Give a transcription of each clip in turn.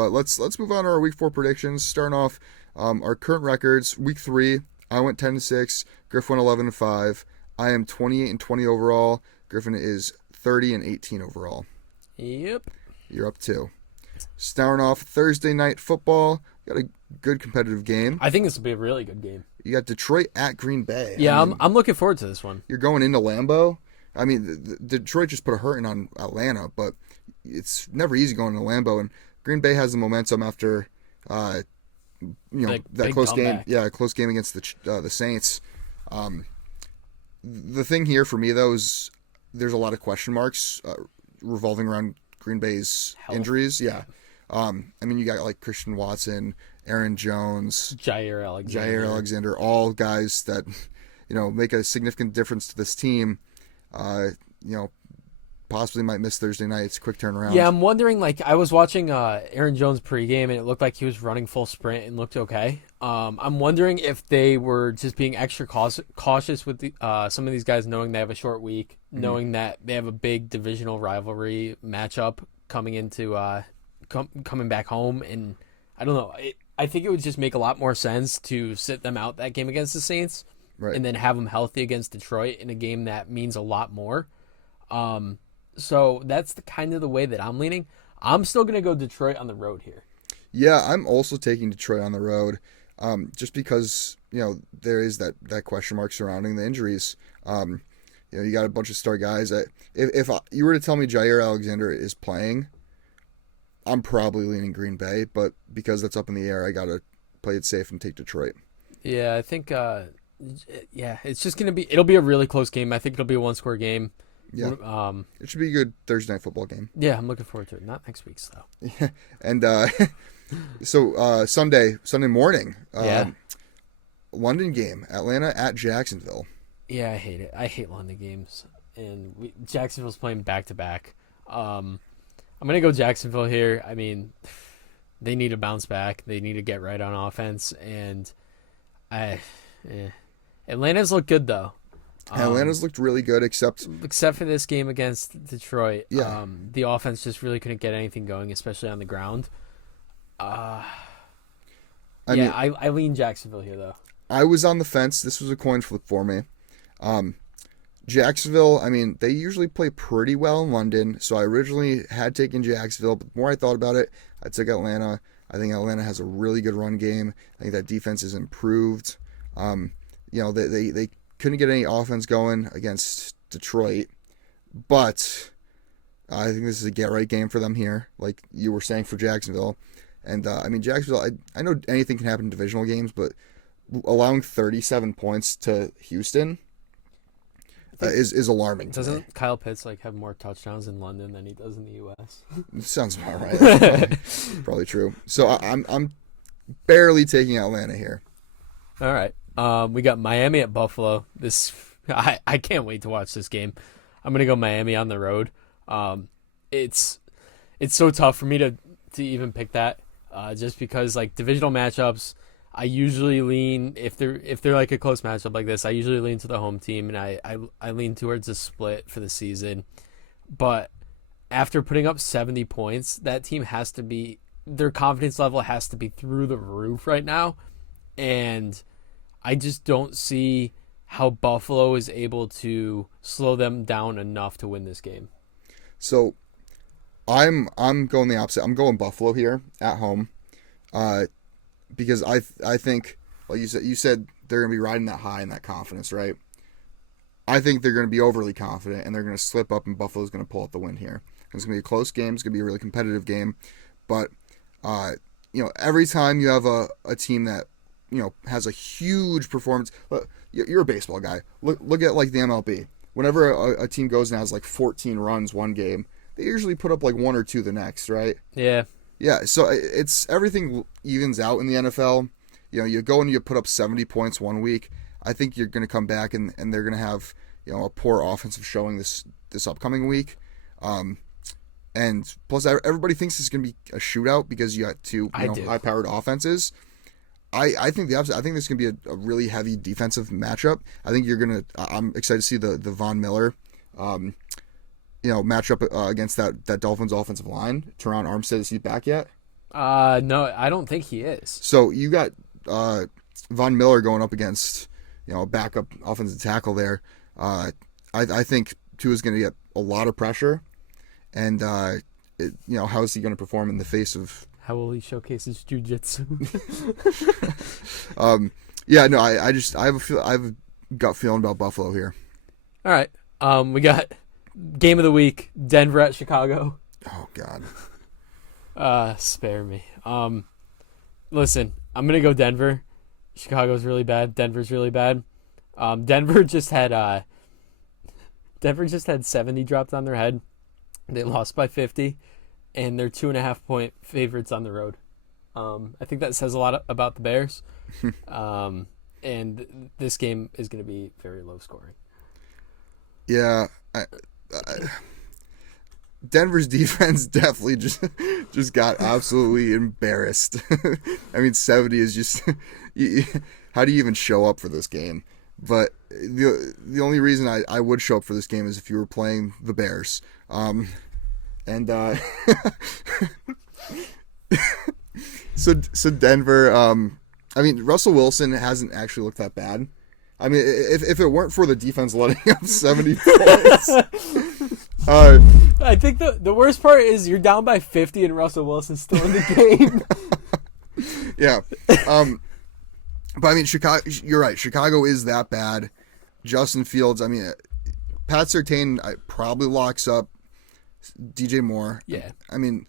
But let's move on to our week 4 predictions. Starting off, our current records. Week 3, I went 10-6. Griff went 11-5. I am 28-20 overall. Griffin is 30-18 overall. Yep. You're up 2. Starting off Thursday night football. Got a good competitive game. I think this will be a really good game. You got Detroit at Green Bay. Yeah, I'm looking forward to this one. You're going into Lambeau. I mean, Detroit just put a hurting on Atlanta, but it's never easy going to Lambeau. And Green Bay has the momentum after, that close comeback. game. Yeah, a close game against the Saints. The thing here for me though is there's a lot of question marks revolving around Green Bay's injuries. Yeah. I mean, you got like Christian Watson, Aaron Jones, Jair Alexander, all guys that, make a significant difference to this team. Possibly might miss Thursday night. It's a quick turnaround. Yeah, I'm wondering, I was watching Aaron Jones pregame, and it looked like he was running full sprint and looked okay. I'm wondering if they were just being extra cautious with some of these guys, knowing they have a short week, knowing that they have a big divisional rivalry matchup coming into coming back home. And I don't know. I think it would just make a lot more sense to sit them out that game against the Saints, right, and then have them healthy against Detroit in a game that means a lot more. So that's kind of the way that I'm leaning. I'm still going to go Detroit on the road here. Yeah, I'm also taking Detroit on the road, just because, there is that question mark surrounding the injuries. You got a bunch of star guys. If you were to tell me Jair Alexander is playing, I'm probably leaning Green Bay, but because that's up in the air, I got to play it safe and take Detroit. Yeah, I think, it's just going to it'll be a really close game. I think it'll be a one-score game. Yeah, it should be a good Thursday night football game. Yeah, I'm looking forward to it. Not next week's though. Yeah, and so Sunday morning, London game, Atlanta at Jacksonville. Yeah, I hate it. I hate London games, and Jacksonville's playing back to back. I'm gonna go Jacksonville here. I mean, they need to bounce back. They need to get right on offense, and Atlanta's looked good though. Atlanta's looked really good, except for this game against Detroit. Yeah. The offense just really couldn't get anything going, especially on the ground. I lean Jacksonville here, though. I was on the fence. This was a coin flip for me. Jacksonville, I mean, they usually play pretty well in London, so I originally had taken Jacksonville, but the more I thought about it, I took Atlanta. I think Atlanta has a really good run game. I think that defense is improved. They couldn't get any offense going against Detroit, but I think this is a get-right game for them here, like you were saying for Jacksonville. And, Jacksonville, I know anything can happen in divisional games, but allowing 37 points to Houston is alarming. Doesn't Kyle Pitts have more touchdowns in London than he does in the U.S.? Sounds about right. Probably true. So I'm barely taking Atlanta here. All right. We got Miami at Buffalo. I can't wait to watch this game. I'm gonna go Miami on the road. It's so tough for me to even pick that, just because divisional matchups, I usually lean if they're like a close matchup like this. I usually lean to the home team, and I lean towards a split for the season. But after putting up 70 points, that team their confidence level has to be through the roof right now, and I just don't see how Buffalo is able to slow them down enough to win this game. So I'm going the opposite. I'm going Buffalo here at home, because I think, like you said they're going to be riding that high and that confidence, right? I think they're going to be overly confident and they're going to slip up, and Buffalo's going to pull out the win here. It's going to be a close game. It's going to be a really competitive game, but every time you have a team that has a huge performance. You're a baseball guy. Look at the MLB. Whenever a team goes and has 14 runs one game, they usually put up 1 or 2 the next, right? Yeah. Yeah. So it's everything evens out in the NFL. You go and you put up 70 points one week. I think you're going to come back and they're going to have a poor offensive showing this upcoming week. And plus everybody thinks it's going to be a shootout because you got two high-powered offenses. I think the opposite. I think this is going to be a really heavy defensive matchup. I think I'm excited to see the Von Miller, matchup against that Dolphins offensive line. Teron Armstead, is he back yet? No, I don't think he is. So you got Von Miller going up against a backup offensive tackle there. I think Tua's going to get a lot of pressure, and how is he going to perform in the face of? How will he showcase his jiu-jitsu? Yeah, no, I have a gut feeling about Buffalo here. All right. We got game of the week: Denver at Chicago. Oh God. Spare me. Listen, I'm gonna go Denver. Chicago's really bad. Denver's really bad. Denver just had 70 dropped on their head. They lost by 50, and they're 2.5-point favorites on the road. I think that says a lot about the Bears. And this game is going to be very low scoring. Yeah, Denver's defense definitely just got absolutely embarrassed. I mean, 70 is just how do you even show up for this game? But the only reason I would show up for this game is if you were playing the Bears. So Denver. I mean, Russell Wilson hasn't actually looked that bad. I mean, if it weren't for the defense letting up 70 points. I think the worst part is you're down by 50 and Russell Wilson's still in the game. Yeah. But I mean, Chicago. You're right. Chicago is that bad. Justin Fields. I mean, Pat Surtain probably locks up DJ Moore. Yeah. I mean,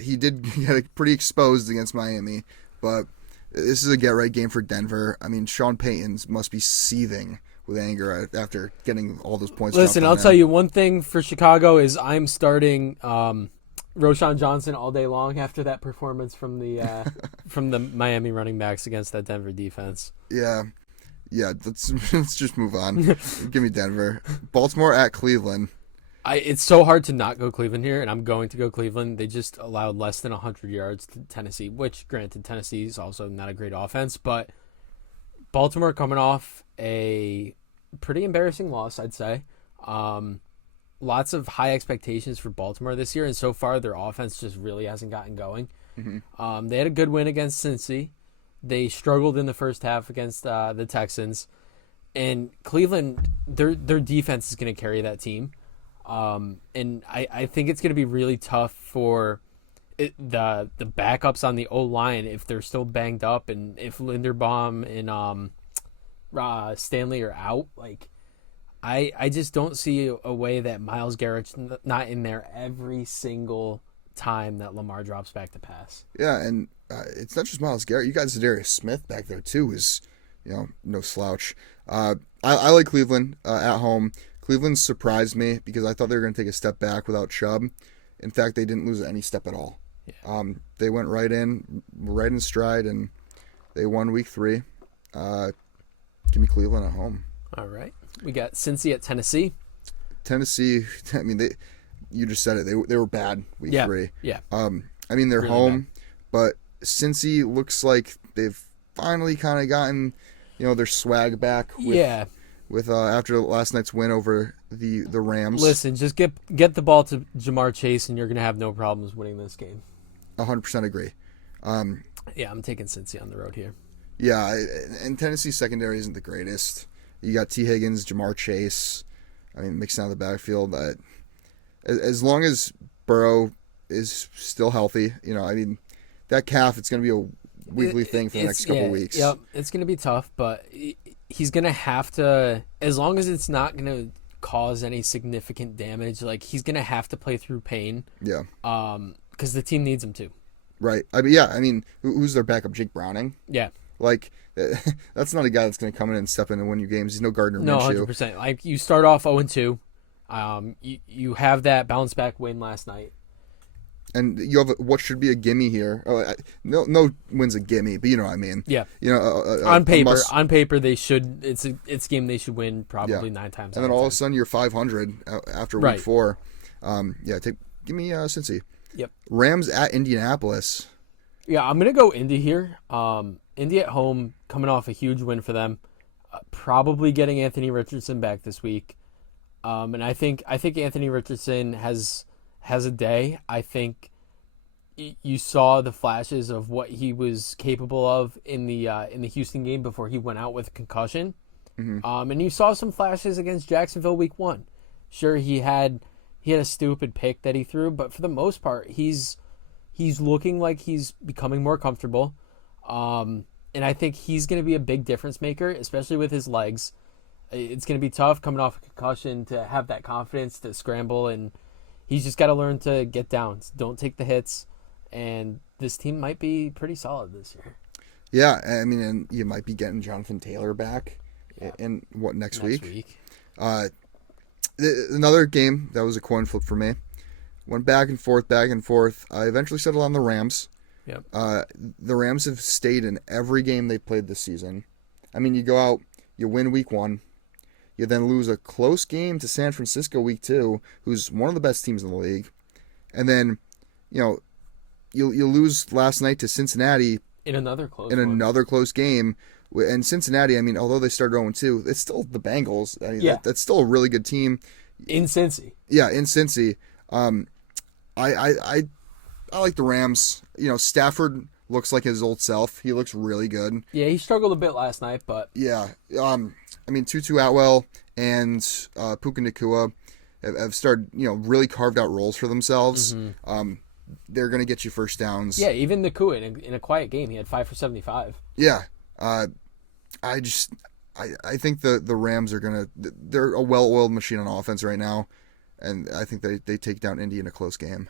he did get pretty exposed against Miami, but this is a get-right game for Denver. I mean, Sean Payton must be seething with anger after getting all those points. Listen, I'll tell you one thing for Chicago is I'm starting Roschon Johnson all day long after that performance from the Miami running backs against that Denver defense. Yeah. Let's just move on. Give me Denver. Baltimore at Cleveland. It's so hard to not go Cleveland here, and I'm going to go Cleveland. They just allowed less than 100 yards to Tennessee, which, granted, Tennessee is also not a great offense, but Baltimore coming off a pretty embarrassing loss, I'd say. Lots of high expectations for Baltimore this year, and so far their offense just really hasn't gotten going. Mm-hmm. They had a good win against Cincy. They struggled in the first half against the Texans. And Cleveland, their defense is going to carry that team. And I think it's going to be really tough for the backups on the O-line if they're still banged up and if Linderbaum and Stanley are out. Like, I just don't see a way that Myles Garrett's not in there every single time that Lamar drops back to pass. Yeah, and it's not just Myles Garrett. You got Zadarius Smith back there too, is no slouch. I like Cleveland at home. Cleveland surprised me because I thought they were going to take a step back without Chubb. In fact, they didn't lose any step at all. Yeah. They went right in stride, and they won week 3. Give me Cleveland at home. All right. We got Cincy at Tennessee. Tennessee, I mean, you just said it. They were bad week 3. Yeah. I mean, they're really home, but Cincy looks like they've finally kind of gotten, their swag back. With after last night's win over the Rams. Listen, just get the ball to Jamar Chase, and you're going to have no problems winning this game. 100% agree. Yeah, I'm taking Cincy on the road here. Yeah, and Tennessee's secondary isn't the greatest. You got T. Higgins, Jamar Chase. I mean, mixing out the backfield. As long as Burrow is still healthy, I mean, that calf, it's going to be a weekly thing for the next couple weeks. Yep, it's going to be tough, but he's going to have to, as long as it's not going to cause any significant damage, like, he's going to have to play through pain. Yeah. Because the team needs him to. Right. I mean, who's their backup? Jake Browning? Yeah. Like, that's not a guy that's going to come in and step in and win you games. He's no Gardner Minshew. No, 100%. Like, you start off 0-2. You have that bounce back win last night. And you have what should be a gimme here. No win's a gimme, but you know what I mean. Yeah. On paper they should. It's a game they should win probably 9 times. And then all of a sudden you're 500 after week 4. Give me Cincy. Yep. Rams at Indianapolis. Yeah, I'm gonna go Indy here. Indy at home, coming off a huge win for them. Probably getting Anthony Richardson back this week. And I think Anthony Richardson has a day. I think you saw the flashes of what he was capable of in the Houston game before he went out with a concussion. And you saw some flashes against Jacksonville week 1. Sure, he had a stupid pick that he threw, but for the most part, he's looking like he's becoming more comfortable. And I think he's going to be a big difference maker, especially with his legs. It's going to be tough coming off a concussion to have that confidence to scramble, and he's just got to learn to get down. Don't take the hits, and this team might be pretty solid this year. Yeah, I mean, and you might be getting Jonathan Taylor back in next week. Another game that was a coin flip for me. Went back and forth. I eventually settled on the Rams. Yep. The Rams have stayed in every game they played this season. I mean, you go out, you win week 1. You then lose a close game to San Francisco week 2, who's one of the best teams in the league. And then, you lose last night to Cincinnati in another close game. And Cincinnati, I mean, although they started 0-2, it's still the Bengals. I mean, that's still a really good team. In Cincy. Yeah, in Cincy. I like the Rams. Stafford looks like his old self. He looks really good. Yeah, he struggled a bit last night, but... Yeah. I mean, Tutu Atwell and Puka Nacua have started, really carved out roles for themselves. They're going to get you first downs. Yeah, even Nacua in a quiet game, he had 5 for 75. Yeah. I think the Rams are going to... They're a well-oiled machine on offense right now, and I think they take down Indy in a close game.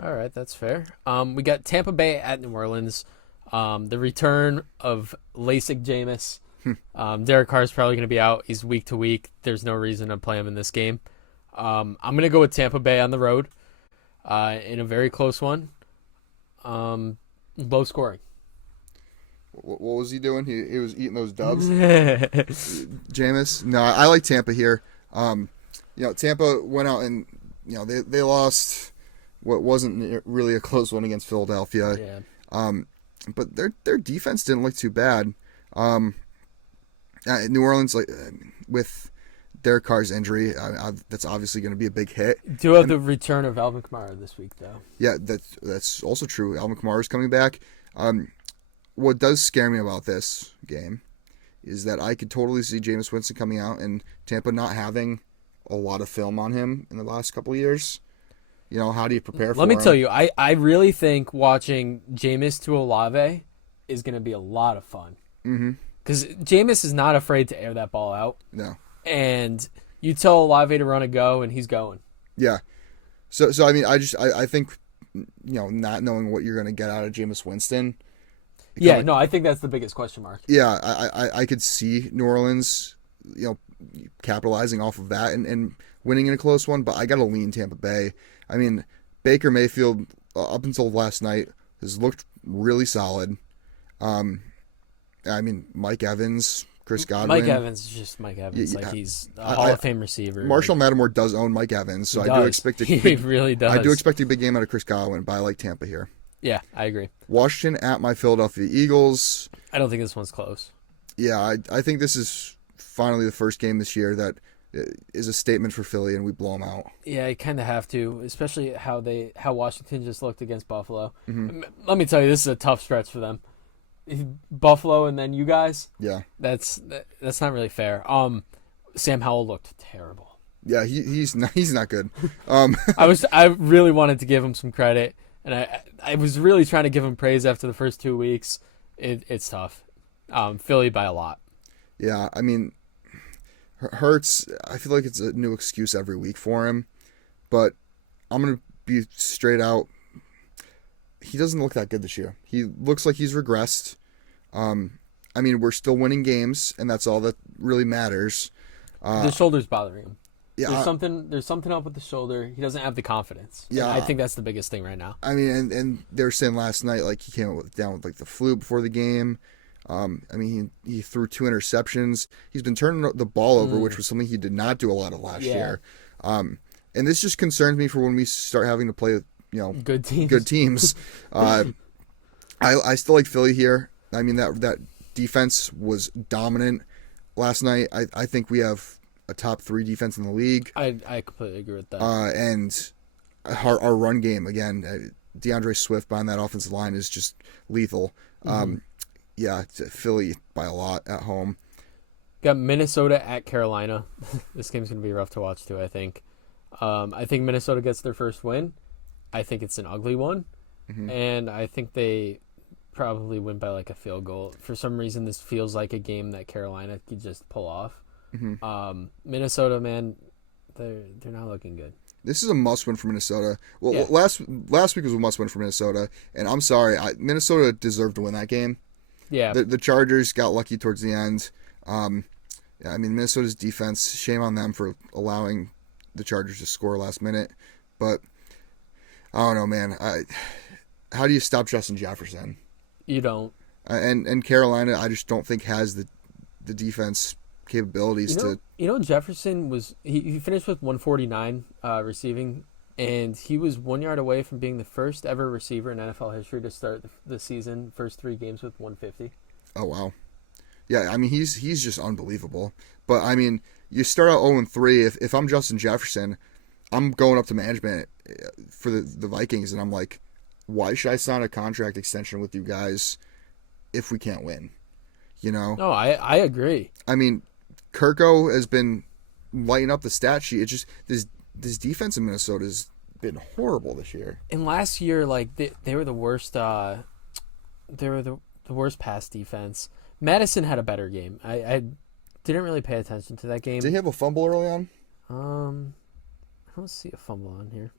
All right, that's fair. We got Tampa Bay at New Orleans. The return of LASIK Jameis. Derek Carr's probably going to be out. He's week to week. There's no reason to play him in this game. I'm going to go with Tampa Bay on the road in a very close one. Low scoring. What was he doing? He was eating those dubs. Jameis. No, I like Tampa here. Tampa went out and they lost what wasn't really a close one against Philadelphia. Yeah. But their defense didn't look too bad. New Orleans, with Derek Carr's injury, that's obviously going to be a big hit. Do have the return of Alvin Kamara this week, though. Yeah, that's also true. Alvin Kamara is coming back. What does scare me about this game is that I could totally see Jameis Winston coming out and Tampa not having a lot of film on him in the last couple of years. How do you prepare for him? Let me tell you, I really think watching Jameis to Olave is going to be a lot of fun. Because Jameis is not afraid to air that ball out. No. And you tell Olave to run a go, and he's going. Yeah. So I mean, I think, not knowing what you're going to get out of Jameis Winston. Yeah, no, I think that's the biggest question mark. Yeah, I could see New Orleans, capitalizing off of that and winning in a close one, but I got to lean Tampa Bay. I mean, Baker Mayfield, up until last night, has looked really solid. I mean, Mike Evans, Chris Godwin. Mike Evans is just Mike Evans. He's a Hall of Fame receiver. Marshall Lattimore does own Mike Evans, so I do expect he really does. I do expect a big game out of Chris Godwin, but I like Tampa here. Yeah, I agree. Washington at my Philadelphia Eagles. I don't think this one's close. Yeah, I think this is finally the first game this year that is a statement for Philly, and we blow them out. Yeah, you kind of have to, especially how Washington just looked against Buffalo. Let me tell you, this is a tough stretch for them. Buffalo and then you guys. Yeah, that's not really fair. Sam Howell looked terrible. Yeah, he's not good. I really wanted to give him some credit, and I was really trying to give him praise after the first 2 weeks. It's tough. Philly by a lot. Yeah, I mean, Hurts, I feel like it's a new excuse every week for him, but I'm gonna be straight out. He doesn't look that good this year. He looks like he's regressed. I mean, we're still winning games, and that's all that really matters. The shoulder's bothering him. Yeah, there's something up with the shoulder. He doesn't have the confidence. Yeah, and I think that's the biggest thing right now. I mean, and they were saying last night he came down with the flu before the game. I mean, he threw 2 interceptions. He's been turning the ball over, which was something he did not do a lot of last year. And this just concerns me for when we start having to play good teams. I still like Philly here. I mean, that defense was dominant last night. I think we have a top 3 defense in the league. I completely agree with that. And our run game, again, DeAndre Swift behind that offensive line is just lethal. Yeah, Philly by a lot at home. Got Minnesota at Carolina. This game's going to be rough to watch too, I think. I think Minnesota gets their first win. I think it's an ugly one. And I think they probably win by like a field goal. For some reason, this feels like a game that Carolina could just pull off. Minnesota, man, they're not looking good. This is a must-win for Minnesota. Well, last week was a must-win for Minnesota, and I'm sorry, Minnesota deserved to win that game. Yeah. The Chargers got lucky towards the end. I mean, Minnesota's defense, shame on them for allowing the Chargers to score last minute. But I don't know, man. How do you stop Justin Jefferson? You don't. And Carolina, I just don't think has the defense capabilities to. Jefferson was he finished with 149 receiving, and he was 1 yard away from being the first ever receiver in NFL history to start the season first 3 games with 150. Oh wow. Yeah, I mean he's just unbelievable. But I mean, you start out 0-3. If I'm Justin Jefferson, I'm going up to management for the Vikings, and I'm like, why should I sign a contract extension with you guys if we can't win? You know? No, I agree. I mean, Kirko has been lighting up the stat sheet. It's just this defense in Minnesota has been horrible this year. And last year, like they were the worst. They were the worst pass defense. Madison had a better game. I didn't really pay attention to that game. Did he have a fumble early on? I don't see a fumble on here.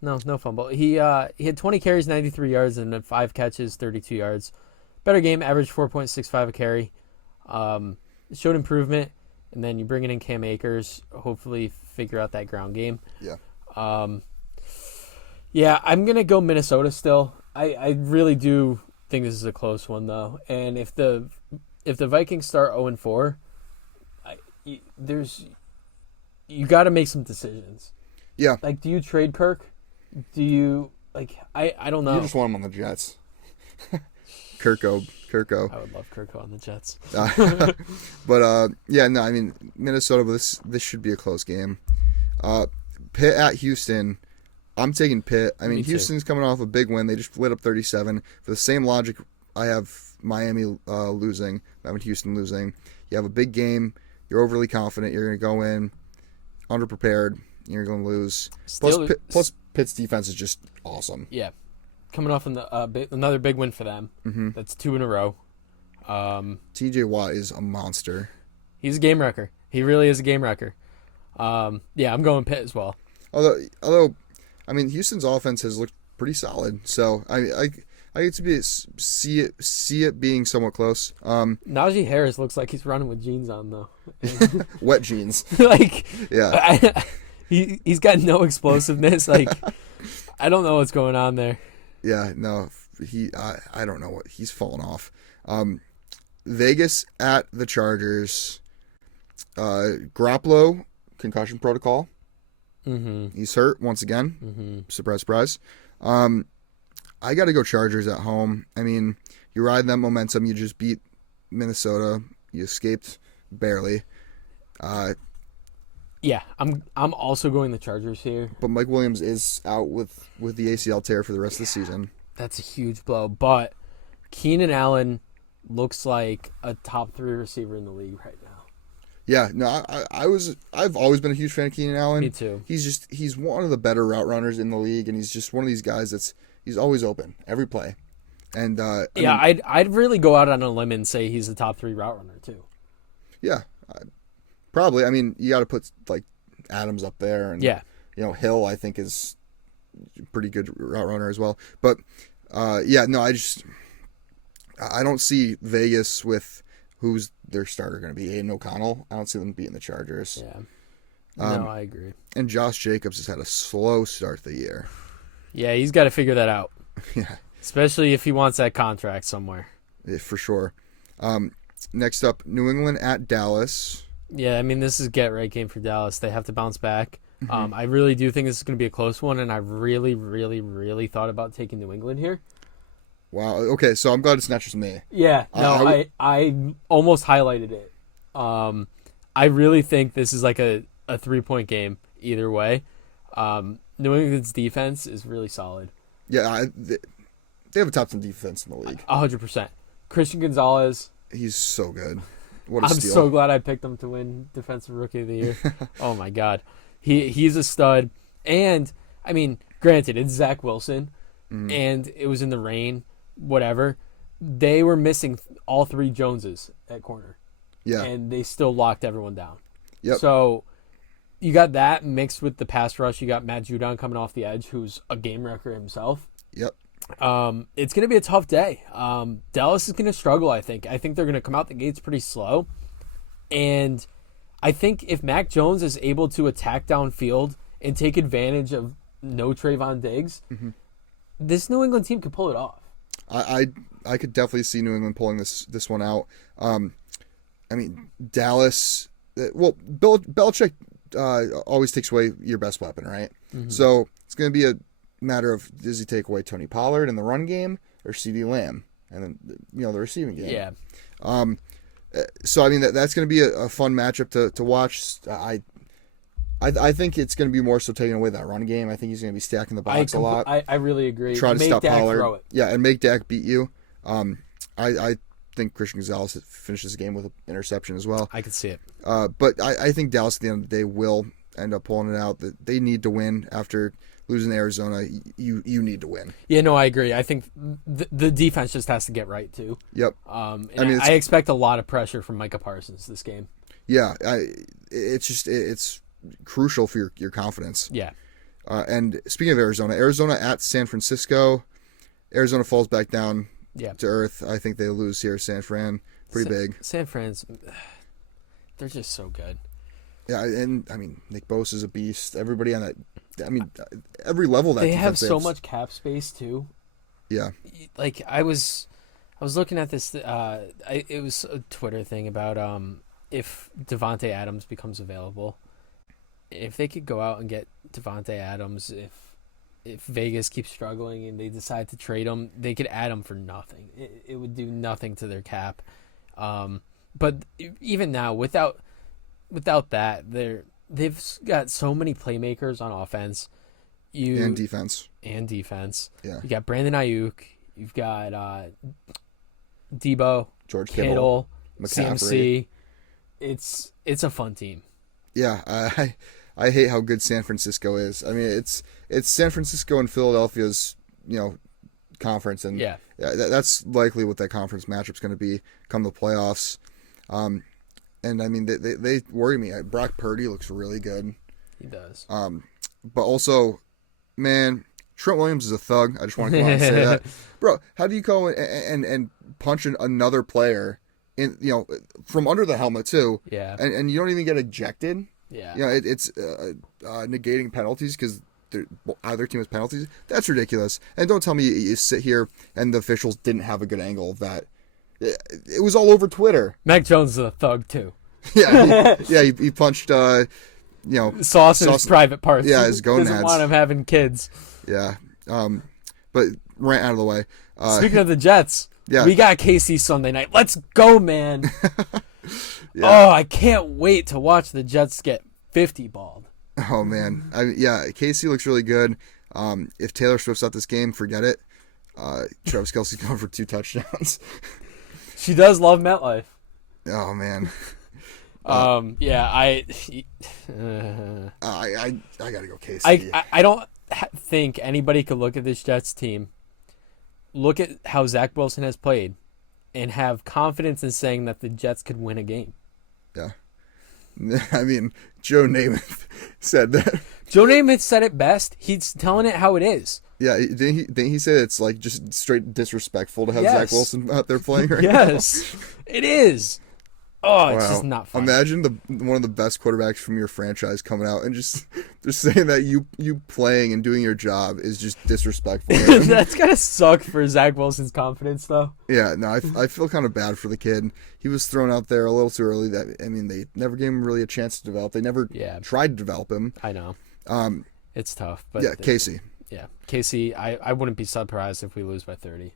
No fumble. He had 20 carries, 93 yards, and then 5 catches, 32 yards. Better game, averaged 4.65 a carry. Showed improvement, and then you bring in Cam Akers, hopefully figure out that ground game. Yeah. Yeah, I'm going to go Minnesota still. I really do think this is a close one, though. And if the Vikings start 0-4, you got to make some decisions. Yeah. Like, do you trade Kirk? Do you, like, I don't know. You just want him on the Jets. Kirko. I would love Kirko on the Jets. But, yeah, no, I mean, Minnesota, but this should be a close game. Pitt at Houston. I'm taking Pitt. I mean, Me too. Houston's coming off a big win. They just lit up 37. For the same logic, I have Miami losing. I mean, Houston losing. You have a big game. You're overly confident. You're going to go in underprepared. You're going to lose. Plus, Pitt's defense is just awesome. Yeah. Coming off another big win for them. That's 2 in a row. TJ Watt is a monster. He's a game wrecker. He really is a game wrecker. Yeah, I'm going Pitt as well. Although, I mean, Houston's offense has looked pretty solid. So I get to see it being somewhat close. Najee Harris looks like he's running with jeans on though. Wet jeans. Like, yeah. He's got no explosiveness. Like, I don't know what's going on there. Yeah, no, I don't know what he's fallen off. Vegas at the Chargers. Garoppolo, concussion protocol. He's hurt once again. Surprise, surprise. I got to go Chargers at home. I mean, you ride that momentum. You just beat Minnesota. You escaped barely. Yeah, I'm also going the Chargers here. But Mike Williams is out with the ACL tear for the rest of the season. That's a huge blow. But Keenan Allen looks like a top 3 receiver in the league right now. Yeah, no, I've always been a huge fan of Keenan Allen. Me too. He's one of the better route runners in the league, and he's just one of these guys he's always open every play. And I'd really go out on a limb and say he's the top 3 route runner too. Yeah, probably. I mean, you got to put like Adams up there, and Hill I think is a pretty good route runner as well. But I don't see Vegas with who's their starter going to be. Aiden O'Connell. I don't see them beating the Chargers. Yeah, no, I agree. And Josh Jacobs has had a slow start to the year. Yeah, he's got to figure that out. Yeah, especially if he wants that contract somewhere. Yeah, for sure. Next up, New England at Dallas. Yeah, I mean, this is a get-right game for Dallas. They have to bounce back. I really do think this is going to be a close one, and I really, really, really thought about taking New England here. Wow. Okay, so I'm glad it's not just me. Yeah, no, I almost highlighted it. I really think this is like a 3-point game either way. New England's defense is really solid. Yeah, they have a top 10 defense in the league. 100%. Christian Gonzalez. He's so good. What a I'm steal. so glad I picked him to win Defensive Rookie of the Year. Oh, my God. He's a stud. And, I mean, granted, it's Zach Wilson, and it was in the rain, whatever. They were missing all three Joneses at corner. Yeah. And they still locked everyone down. Yep. So you got that mixed with the pass rush. You got Matt Judon coming off the edge, who's a game wrecker himself. Yep. It's going to be a tough day. Dallas is going to struggle, I think. I think they're going to come out the gates pretty slow. And I think if Mac Jones is able to attack downfield and take advantage of no Trayvon Diggs, this New England team could pull it off. I could definitely see New England pulling this one out. I mean, Dallas. Well, Belichick always takes away your best weapon, right? So it's going to be a matter of, does he take away Tony Pollard in the run game or CeeDee Lamb and then the receiving game? Yeah. So I mean that's going to be a fun matchup to watch. I think it's going to be more so taking away that run game. I think he's going to be stacking the box a lot. I really agree. Try to Make stop Dak Pollard. throw it. Yeah, and make Dak beat you. I think Christian Gonzalez finishes the game with an interception as well. I could see it. But I think Dallas at the end of the day will end up pulling it out. That they need to win after losing to Arizona. You need to win. Yeah, no, I agree. I think the defense just has to get right too. Yep. I expect a lot of pressure from Micah Parsons this game. Yeah, it's crucial for your confidence. Yeah. And speaking of Arizona at San Francisco, Arizona falls back down to earth. I think they lose here. San Fran, pretty big. San Fran's, they're just so good. Yeah, and I mean Nick Bosa is a beast. Everybody on that, I mean, every level that they have so much cap space too. Yeah. Like I was looking at this. It was a Twitter thing about if Devontae Adams becomes available, if they could go out and get Devontae Adams, if Vegas keeps struggling and they decide to trade him, they could add him for nothing. It would do nothing to their cap. But even now, without that, they've got so many playmakers on offense. And defense. Yeah. You got Brandon Ayuk. You've got Debo, George Kittle, McCaffrey. CMC. It's a fun team. Yeah, I hate how good San Francisco is. I mean, it's San Francisco and Philadelphia's conference, and that's likely what that conference matchup's going to be come the playoffs. And I mean, they worry me. Brock Purdy looks really good. He does. But also, man, Trent Williams is a thug. I just want to come out and say that, bro. How do you go and punch another player in from under the helmet too? Yeah. And you don't even get ejected. Yeah. It's negating penalties because either team has penalties. That's ridiculous. And don't tell me you sit here and the officials didn't have a good angle of that. It was all over Twitter. Mac Jones is a thug too. Yeah, he punched Sauce's private parts. Yeah, his gonads. Doesn't want him having kids. Yeah. But rant out of the way. Speaking of the Jets, we got KC Sunday night. Let's go, man. Yeah. Oh, I can't wait to watch the Jets get 50 balled. Oh man, KC looks really good. If Taylor Swift's out this game, forget it. Travis Kelce's going for 2 touchdowns. She does love MetLife. Oh man. I gotta go KC. I don't think anybody could look at this Jets team, look at how Zach Wilson has played, and have confidence in saying that the Jets could win a game. Yeah. I mean, Joe Namath said that. Joe Namath said it best. He's telling it how it is. Yeah, didn't he say it's like just straight disrespectful to have Zach Wilson out there playing right now? Yes, it is. Oh, it's just not fun. Imagine one of the best quarterbacks from your franchise coming out and just saying that you playing and doing your job is just disrespectful. That's gotta suck for Zach Wilson's confidence, though. Yeah, no, I feel kind of bad for the kid. He was thrown out there a little too early. They never gave him really a chance to develop. They never tried to develop him. I know. It's tough, but KC. Yeah, KC. I wouldn't be surprised if we lose by 30.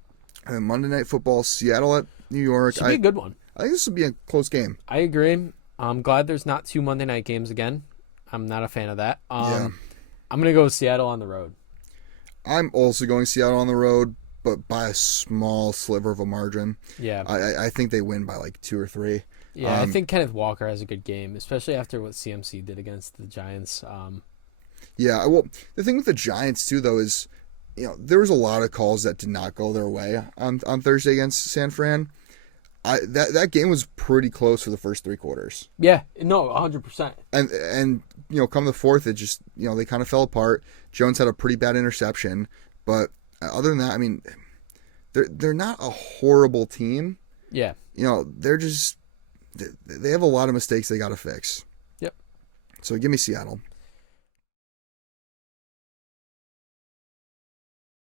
And Monday Night Football, Seattle at New York. Should be a good one. I think this will be a close game. I agree. I'm glad there's not 2 Monday night games again. I'm not a fan of that. I'm going to go with Seattle on the road. I'm also going Seattle on the road, but by a small sliver of a margin. Yeah. I think they win by like 2 or 3. Yeah, I think Kenneth Walker has a good game, especially after what CMC did against the Giants. Yeah, well, the thing with the Giants too, though, is there was a lot of calls that did not go their way on Thursday against San Fran. That game was pretty close for the first 3 quarters. Yeah, no, 100%. And come the fourth, it just they kind of fell apart. Jones had a pretty bad interception, but other than that, I mean, they're not a horrible team. Yeah. They're just they have a lot of mistakes they got to fix. Yep. So give me Seattle.